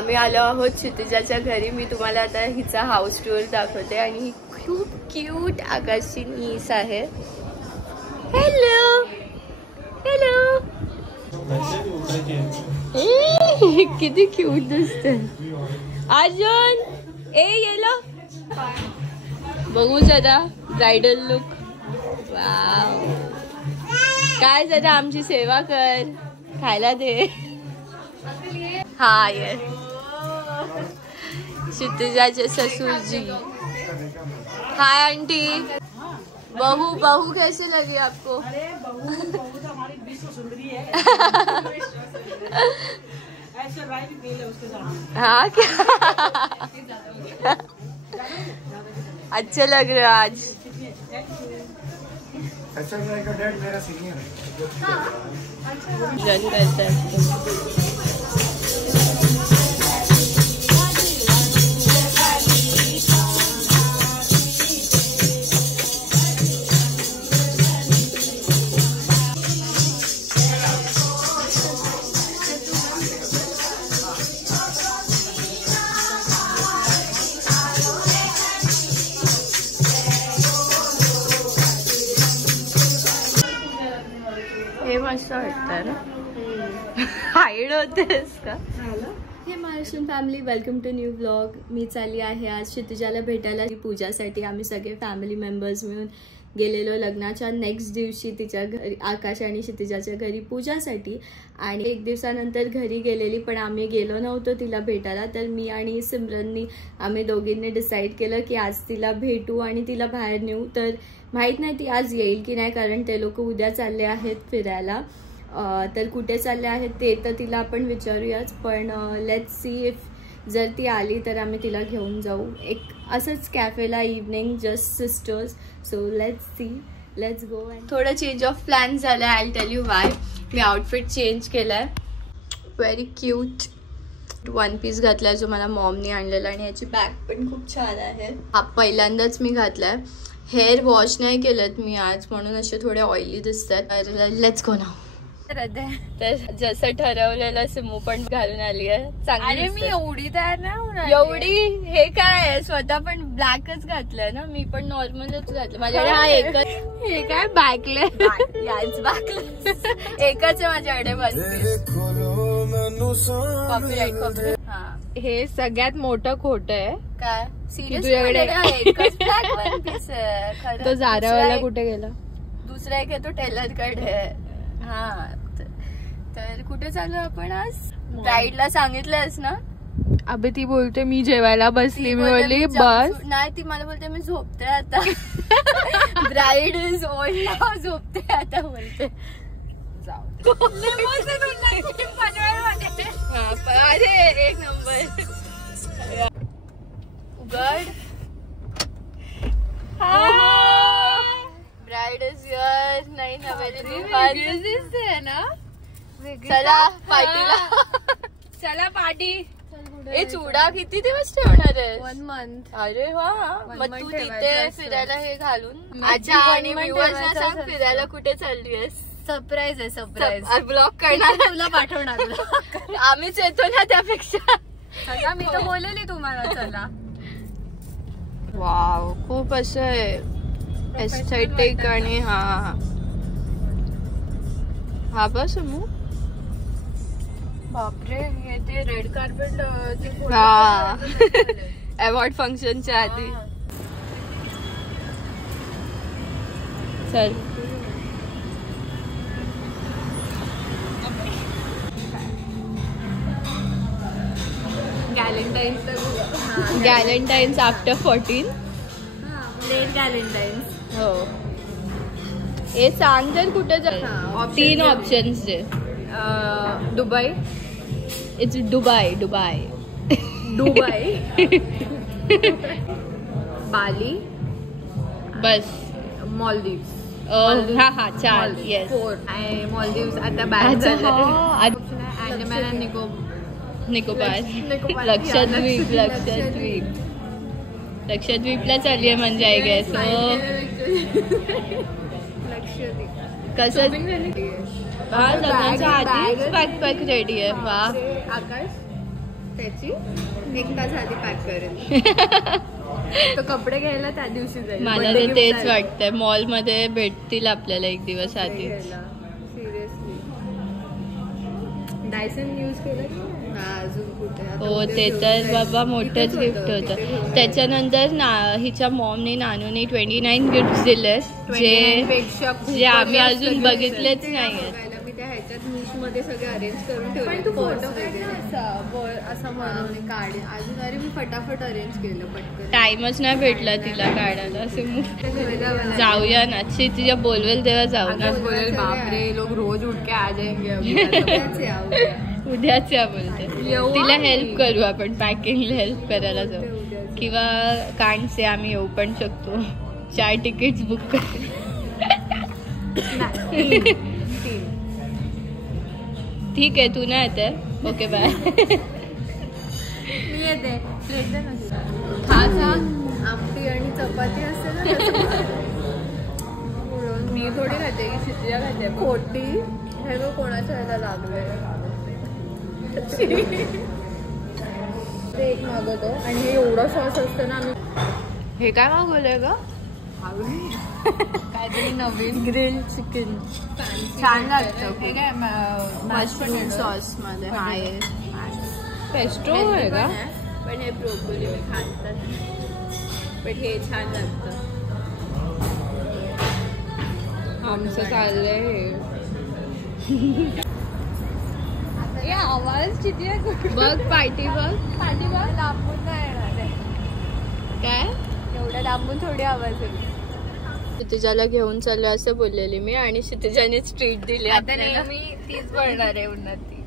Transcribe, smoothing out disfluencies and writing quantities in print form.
आम्ही आलो आहोत क्षितिजाच्या घरी. मी तुम्हाला आता हिचा हाऊस टूर दाखवते आणि ही खूप क्यूट आकाशची नीस आहे. Hello hello. किती क्यूट दिसते. अजून ए येलो बघू जरा ब्रायडल लुक. वाव. काय जरा आमची सेवा कर, खायला दे. हा ये क्षितिजाचे ससुरजी. Hi aunty. बहू बहू कैसी लगी आपको? अरे बहू तो हमारी विश्व सुंदरी है. ऐश्वर्या भी फेल है उसके साथ. हाँ क्या अच्छे लग रहे हो आज. ऐश्वर्या का डैड मेरा सीनियर है. हे मस्त वाटतं ना. हाईड होतेस का? Hey Maharashtrian family, welcome to new vlog. मी चालली आहे आज क्षितिजाला भेटायला पूजासाठी. आम्ही सगळे फॅमिली मेंबर्स मिळून गेलेलो लग्नाच्या नेक्स्ट दिवशी तिच्या घरी, आकाश आणि क्षितिजाच्या घरी पूजासाठी. आणि एक दिवसानंतर घरी गेलेली, पण आम्ही गेलो नव्हतो तिला भेटायला. तर मी आणि सिमरननी आम्ही दोघींनी डिसाईड केलं की आज तिला भेटू आणि तिला बाहेर नेऊ. तर माहीत नाही ती आज येईल की नाही, कारण ते लोक उद्या चालले आहेत फिरायला. तर कुठे चालले आहेत ते तर तिला आपण विचारूयाच. पण लेट्स सी इफ जर ती आली तर आम्ही तिला घेऊन जाऊ एक असंच कॅफेला evening, just sisters. So let's see, let's go. थोडं चेंज ऑफ प्लॅन झालं आहे. I tell you why. मी आउटफिट चेंज केला आहे. व्हेरी क्यूट वन पीस घातला आहे जो मला मॉमनी आणलेला, आणि याची बॅग पण खूप छान आहे. हा पहिल्यांदाच मी घातला आहे. हेअर वॉश नाही केलेत मी आज, म्हणून असे थोडे ऑइली दिसतात. Let's go now. तर जसं ठरवलेलं सिमू पण घालून आली आहे. अरे मी एवढी तयार नाही होणार. एवढी हे काय आहे, स्वतः पण ब्लॅकच घातलंय ना. मी पण नॉर्मलच घातलं. माझ्याकडे हा एकच. हे काय बॅकले याच बॅकले एकच आहे माझ्याकडे बस. कॉपीराइट. हा हे सगळ्यात मोठं खोट आहे. काय सिरियस? तुझ्याकडे एकच ब्लॅक वन पीस आहे. तो जारावाला कुठे गेला? दुसरा एक आहे तो टेलर कडे. हा तर कुठे चालू आपण आज? ब्राईडला सांगितलंस ना? अबे ती बोलते मी जेवायला बसली. मी बोलली बस. नाही, ती मला बोलते मी झोपते आता. ब्राईड इज ओल्ड नाव, झोपते आता बोलते. जाऊ. अरे एक नंबर. उघड. Bride is here. नाही नवेली ना. चला पार्टीला. चला पार्टी. ए चुडा किती दिवस ठेवणार आहे? 1 month. अरे वा. मग तू तिथे फिरायला हे घालून. अच्छा, आणि व्ह्यूअर्सना सांग फिरायला कुठे चालली आहेस? सरप्राईज आहे. सरप्राईज ब्लॉग करणार. तुला पाठवणार. आम्हीच येतो ना त्यापेक्षा. मी तर बोललेली तुम्हाला. चला. वाव, खूप असं आहे एस्थेटिक. आणि हा बस मग. बापरे, हे ते रेड कार्पेट. हा अवॉर्ड फंक्शनच्या आधी. चल. गॅलेंटाईन्स आफ्टर 14. लेट गॅलेंटाईन्स. हो. हे सांग तर कुठे जा. 3 options they. Dubai. It's Dubai. Dubai. Bali. Bus. Maldives. हा 4. येस. 4. मॉलदीव्स आता बॅन झालं. अंडमान अँड निकोबार. लक्षद्वीप. लक्षद्वीपला चालली आहे म्हणजे आय गेस. कसं लग्नाच्या आधीच बॅकपॅक रेडी आहे. वा. आकाश त्याची 1 तास आधी पॅक करेल. तो कपडे घ्यायला त्या दिवशी जाईल. मला तर तेच वाटतंय, मॉल मध्ये भेटतील आपल्याला 1 दिवस आधी. सिरियसली. डायसन यूज केलं अजून कुठे? हो ते तर बाबा मोठंच गिफ्ट होतं. त्याच्यानंतर हिच्या मॉमने नानूने 29 गिफ्ट दिले जे आम्ही अजून बघितलेच नाहीये. मी त्या ह्याच्यात न्यूज मध्ये सगळे अरेंज करून ठेवले. पण तू फोटो असं म्हणून काढ अजून. अरे मी फटाफट अरेंज केलं पटकन. टाइमच नाही भेटला तिला काढायला. असे जाऊया ना, तिच्या बोलवेल तेव्हा जाऊ ना. बोलेल बापरे लोक रोज उठ के आ जाएंगे. उद्याच या बोलते. तिला हेल्प करू आपण, पॅकिंगला हेल्प करायला जाऊ. किंवा कांडसे आम्ही येऊ पण शकतो. 4 तिकीट्स बुक कर. ठीक आहे, तू नाही येते. Okay bye. मी येते. आमटी आणि चपाती असते ना. मी थोडी खाते, शिजल्या खाते. खोटी हे बघ कोणाच्या ह्याला लागले. ते एक मागवतो आणि हे एवढं सॉस असतं ना. आम्ही हे काय मागवलंय ग? काहीतरी नवीन ग्रिल चिकन छान लागतं. हे काय मशरूम सॉस मध्ये आहे. पेस्ट्रो आहे का? पण हे ब्रोकोली मी खातात. पण हे छान लागतं. आमचं चाललंय हे. आवाज किती आहे बघ पार्टी बघ. पाठी बघ लांबून नाही येणार आहे. काय एवढ्या लांबून थोडी आवाज येईल. क्षितिजाला घेऊन चालले असं बोललेली मी आणि क्षितिजानेच ट्रीट दिली. आता नेहमी तीच बोलणार आहे उन्नती.